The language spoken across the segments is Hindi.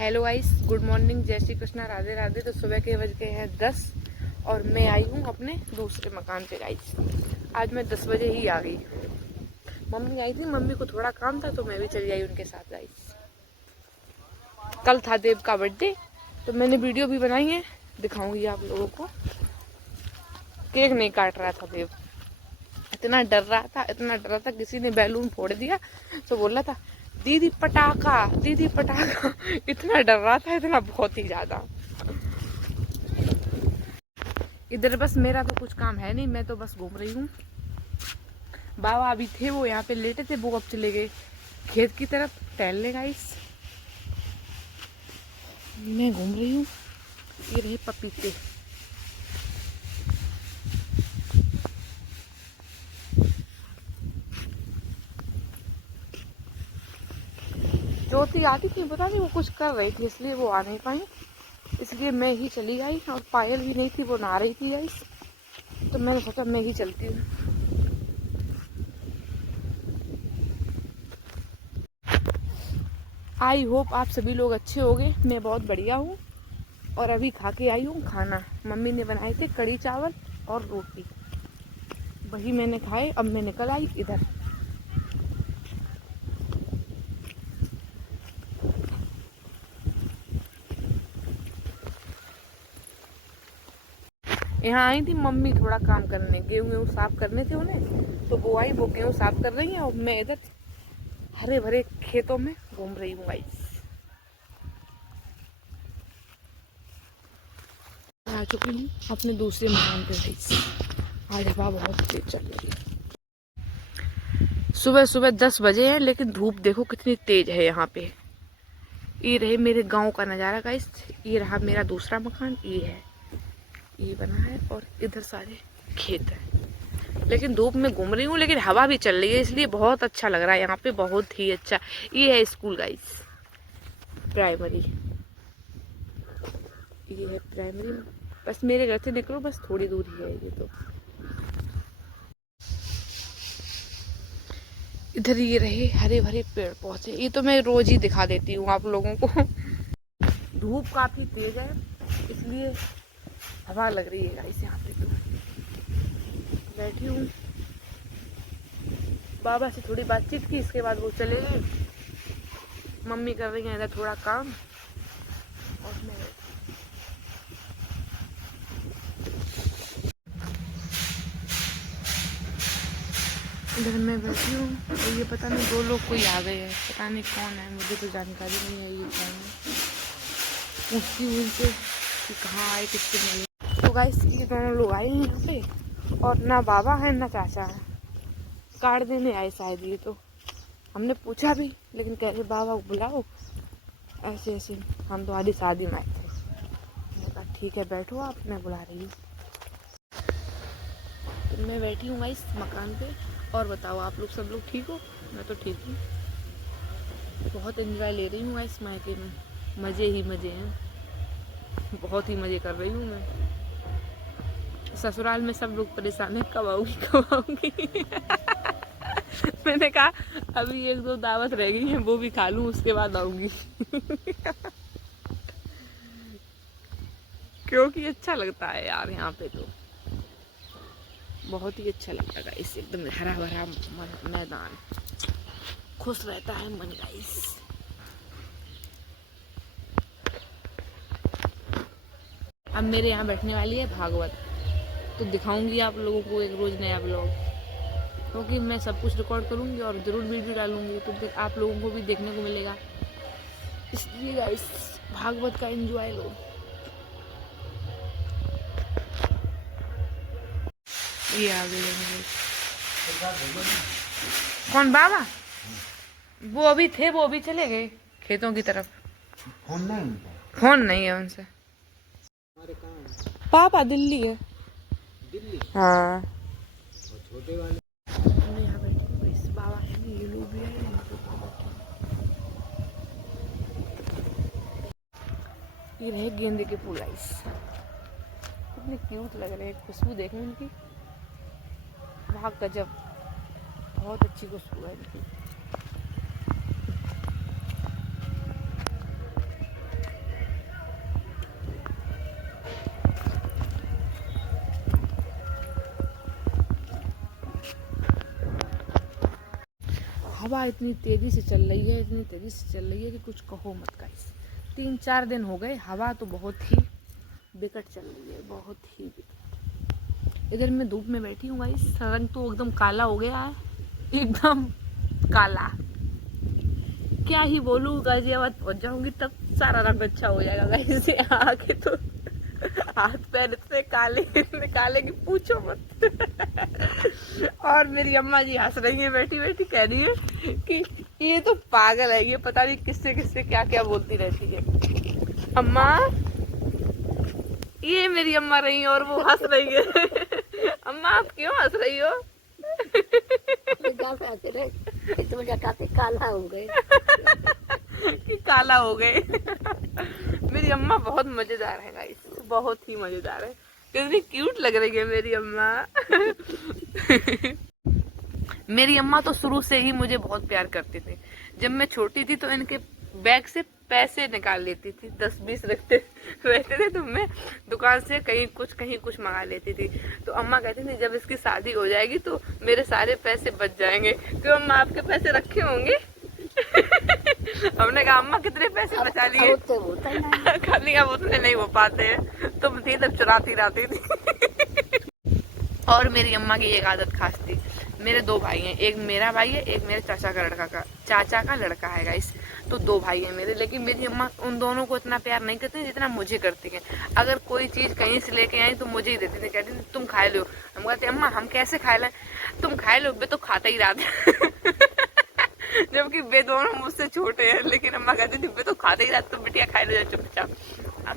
हेलो गाइस, गुड मॉर्निंग, जय श्री कृष्णा, राधे राधे। तो सुबह के बज गए हैं 10 और मैं आई हूँ अपने दूसरे मकान पे गाइस। आज मैं 10 बजे ही आ गई। मम्मी आई थी, मम्मी को थोड़ा काम था तो मैं भी चली आई उनके साथ गाइस। कल था देव का बर्थडे तो मैंने वीडियो भी बनाई है, दिखाऊंगी आप लोगों को। केक नहीं काट रहा था देव, इतना डर रहा था किसी ने बैलून फोड़ दिया तो बोल रहा था दीदी पटाखा, दीदी पटाखा। इतना डर रहा था, इतना बहुत ही ज्यादा। इधर बस मेरा तो कुछ काम है नहीं, मैं तो बस घूम रही हूँ। बाबा अभी थे, वो यहाँ पे लेटे थे, वो अब चले गए खेत की तरफ टहलने गाइस। मैं घूम रही हूँ। ये रहे पपीते। ज्योति आती थी, पता नहीं वो कुछ कर रही थी इसलिए वो आ नहीं पाई, इसलिए मैं ही चली आई। और पायल भी नहीं थी, वो नहा रही थी गाइस, तो मैंने सोचा मैं ही चलती हूँ। आई होप आप सभी लोग अच्छे होंगे। मैं बहुत बढ़िया हूँ और अभी खा के आई हूँ खाना। मम्मी ने बनाए थे कढ़ी चावल और रोटी, वही मैंने खाए। अब मैं निकल आई इधर। यहाँ आई थी मम्मी थोड़ा काम करने, गेहूँ साफ करने थे उन्हें, तो वो आई, वो गेहूँ साफ कर रही है और मैं इधर हरे भरे खेतों में घूम रही हूँ गाइस। आ चुकी हूँ अपने दूसरे मकान पे गाइस। आज हवा बहुत तेज चल रही है। सुबह सुबह 10 बजे है, लेकिन धूप देखो कितनी तेज है यहाँ पे। ये रहे मेरे गांव का नज़ारा गाइस। ये रहा मेरा दूसरा मकान, ये है, ये बना है और इधर सारे खेत है। लेकिन धूप में घूम रही हूँ, लेकिन हवा भी चल रही है, इसलिए बहुत अच्छा लग रहा है यहाँ पे, बहुत ही अच्छा। ये है स्कूल गाइस, प्राइमरी। ये है प्राइमरी, बस मेरे घर से निकलो बस थोड़ी दूर ही है ये तो। इधर ये रहे हरे भरे पेड़ पौधे, ये तो मैं रोज ही दिखा देती हूँ आप लोगों को। धूप काफी तेज है इसलिए हवा लग रही है गाइस। यहाँ पे तो बैठी हूँ, बाबा से थोड़ी बातचीत की, इसके बाद वो चले गए। मम्मी कर रही है इधर थोड़ा काम और मैं इधर मैं बैठी हूँ। और ये पता नहीं दो लोग कोई आ गए हैं, पता नहीं कौन है, मुझे तो जानकारी नहीं है। ये कौन है, पूछती हूँ उनसे कि कहाँ आए, किससे मिले। तो गाइस ये दोनों लोग आए हैं यहाँ पे, और ना बाबा है ना चाचा है, कार्ड देने आए शायद ये तो। हमने पूछा भी, लेकिन कह रहे बाबा को बुलाओ, ऐसे ऐसे। हम तुम्हारी शादी में आए थे। मैंने कहा ठीक है बैठो आप, मैं बुला रही हूँ। तो मैं बैठी हूँ गाइस मकान पे। और बताओ आप लोग सब लोग ठीक हो? मैं तो ठीक हूँ, बहुत एंजॉय ले रही हूँ गाइस मायके में। मज़े ही मज़े हैं, बहुत ही मज़े कर रही हूँ मैं। ससुराल में सब लोग परेशान है, कब आऊँगी कब आऊँगी। मैंने कहा अभी 1-2 दावत रह गई हैं, वो भी खा लूँ उसके बाद आऊँगी। क्योंकि अच्छा लगता है यार यहाँ पे, तो बहुत ही अच्छा लगता है इस एकदम हरा भरा मैदान, खुश रहता है मन गाइस। अब मेरे यहाँ बैठने वाली है भागवत, तो दिखाऊंगी आप लोगों को एक रोज नया ब्लॉग, क्योंकि मैं सब कुछ रिकॉर्ड करूंगी और ज़रूर वीडियो डालूंगी, तो आप लोगों को भी देखने को मिलेगा। इसलिए गाइस भागवत का एंजॉय लो। ये आ गए कौन बाबा? वो अभी थे, वो अभी चले गए खेतों की तरफ। फोन नहीं है उनसे। पापा दिल्ली है। दिल्ली? हाँ। छोटे वाले यहाँ बैठे इस बाबा है, ये लोग भी आए हैं। ये रहे गेंदे के फूल आइस, कितने क्यूट लग रहे हैं। खुशबू देखो इनकी, वाह गजब, बहुत अच्छी खुशबू है इनकी। हवा इतनी तेज़ी से चल रही है, इतनी तेज़ी से चल रही है कि कुछ कहो मत गाइस। 3-4 दिन हो गए, हवा तो बहुत ही बिकट चल रही है, बहुत ही बिकट। इधर मैं धूप में बैठी हूँ गाइस, रंग तो एकदम काला हो गया है, एकदम काला। क्या ही बोलूँ, गाजियाबाद पहुँच जाऊँगी तब सारा रंग अच्छा हो जाएगा गाइस। आके तो हाथ पैर इतने काले कि पूछो मत। और मेरी अम्मा जी हंस रही है बैठी बैठी, कह रही है कि ये तो पागल है, ये पता नहीं किससे किससे क्या क्या बोलती रहती है। अम्मा, ये मेरी अम्मा रही और वो हंस रही है। अम्मा आप क्यों हंस रही हो? काला हो गए कि काला हो गए। मेरी अम्मा बहुत मजेदार है गाइस, बहुत ही मजेदार है, कितनी क्यूट लग रही है मेरी अम्मा। मेरी अम्मा तो शुरू से ही मुझे बहुत प्यार करती थी। जब मैं छोटी थी तो इनके बैग से पैसे निकाल लेती थी, 10-20 रहते थे तो मैं दुकान से कहीं कुछ मंगा लेती थी। तो अम्मा कहती थी जब इसकी शादी हो जाएगी तो मेरे सारे पैसे बच जाएंगे। क्यों अम्मा, आपके पैसे रखे होंगे? हमने कहा अम्मा कितने पैसे बचा लिए? खाली अब उतने नहीं हो पाते हैं, तुम थी तब चुराती रहती थी। और मेरी अम्मा की एक आदत खास थी, मेरे 2 भाई हैं, एक मेरा भाई है, एक मेरे चाचा का लड़का है गाइस। तो 2 भाई हैं मेरे, लेकिन मेरी अम्मा उन दोनों को इतना प्यार नहीं करती जितना मुझे करती है। अगर कोई चीज कहीं से लेके आई तो मुझे ही देती थी, कहती थी तुम खा लो। हम कहते अम्मा हम कैसे खा लें? तुम खा लो, बे तो खाता ही रहा था। जबकि वे दोनों मुझसे छोटे हैं, लेकिन अम्मा कहती थी वे तो खाते ही रहा, तुम बिटिया खा लो चुपचाप।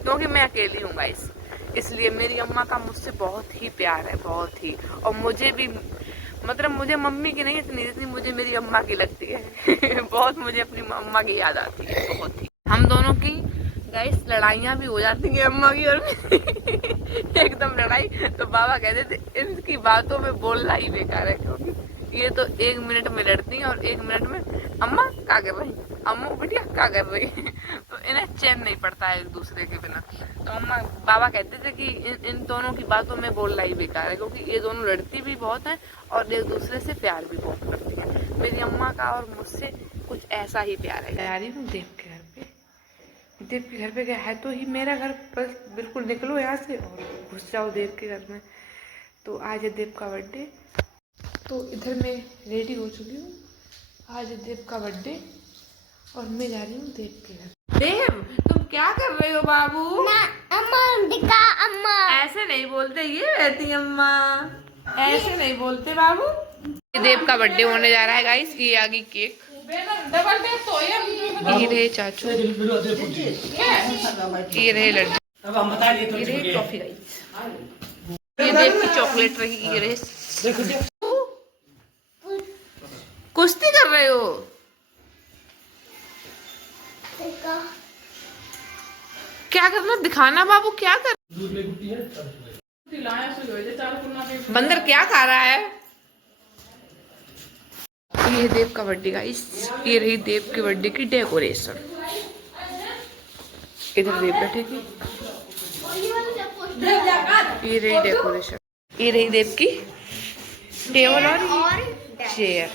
क्योंकि मैं अकेली हूँ गाइस, इसलिए मेरी अम्मा का मुझसे बहुत ही प्यार है, बहुत ही। और मुझे भी, मतलब मुझे मम्मी की नहीं इतनी जितनी मुझे मेरी अम्मा की लगती है। बहुत मुझे अपनी अम्मा की याद आती है, बहुत ही। हम दोनों की गाइस लड़ाइयाँ भी हो जाती है अम्मा की और एकदम लड़ाई। तो बाबा कहते थे इनकी बातों में बोलना ही बेकार है, क्योंकि ये तो 1 मिनट में लड़ती है और 1 मिनट में अम्मा क्या कर रही, अम्मू बिटिया क्या कर रही। तो इन्हें चैन नहीं पड़ता है एक दूसरे के बिना। तो अम्मा बाबा कहते थे कि इन दोनों की बातों में बोलना ही बेकार है, क्योंकि ये दोनों लड़ती भी बहुत हैं और एक दूसरे से प्यार भी बहुत करती है। मेरी अम्मा का और मुझसे कुछ ऐसा ही प्यार है। जा रही हूँ देव के घर पे, देव के घर पे गया है तो ही मेरा घर, बस बिल्कुल निकलो यहाँ से और घुस जाओ देव के घर में। तो आज है देव का बर्थडे, तो इधर मैं रेडी हो चुकी हूँ, आज है देव का बर्थडे और मैं जा रही हूँ देव के घर। देव तुम क्या कर रहे हो बाबू? अम्मा ऐसे नहीं बोलते, ये रहती अम्मा, ऐसे नहीं बोलते बाबू। देव का बर्थडे होने जा रहा है गाइस, ये आ गई केक, ये रहे चाचू, ये रहे लड्डू, ये रहे टॉफी गाइस, ये देव की चॉकलेट रही, ये रहे। कुश्ती कर रहे हो? क्या करना दिखाना बाबू, क्या कर? बंदर क्या खा रहा है? ये देव का बर्थडे गाइस, ये रही देव के बर्थडे की डेकोरेशन। इधर देव बैठेगी, ये रही डेकोरेशन, ये रही देव की टेबल और चेयर।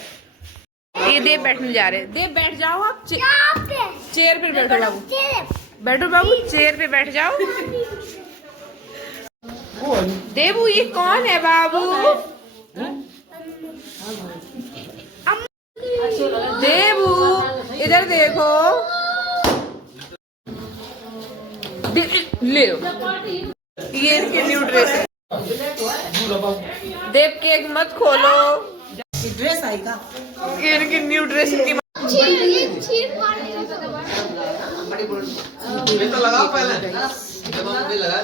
ये देव बैठने जा रहे हैं, देव बैठ जाओ आप, चेयर पे बैठो बाबू, बैठो बाबू चेयर पे बैठ जाओ। देवू ये कौन है बाबू? देवू इधर देखो, ले ये इनकी न्यू ड्रेस है। देव केक मत खोलो, ड्रेस आई का ये इनकी न्यू ड्रेस की तो लगाओ पहले, जब हम भी लगा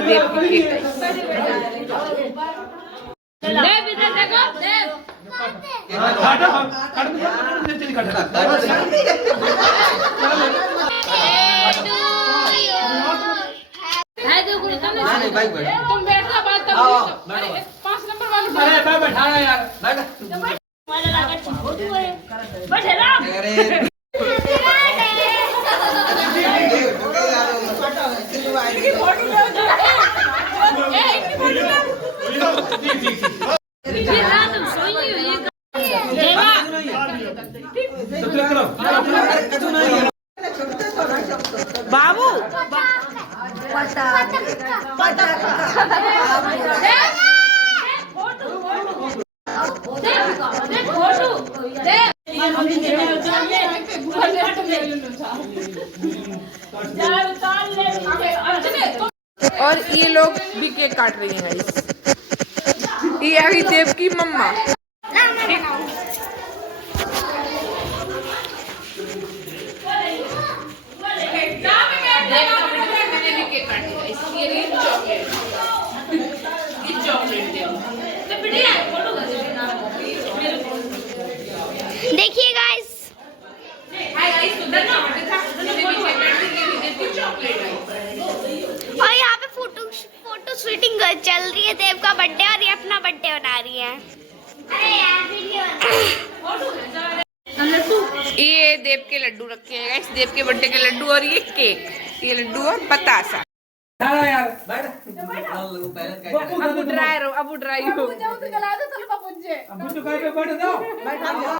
देव की केक। देव इधर देखो, देव तुम बैठो, बात 5 नंबर वाले बैठा यार, बैठे ना। तुम सोई नहीं हो, बाबू और ये लोग भी केक काट रही हैं गाइस। ये आ गई देव की मम्मा। देखिए गाइस, और यहाँ पे फोटो शूटिंग चल रही है। देव का बर्थडे और ये अपना बर्थडे मना रही है। ये देव के लड्डू रखे हैं गाइस, देव के बर्थडे के लड्डू और ये केक, ये लड्डू और बतासा। अब उठ रहा है, अब उठ रही हो।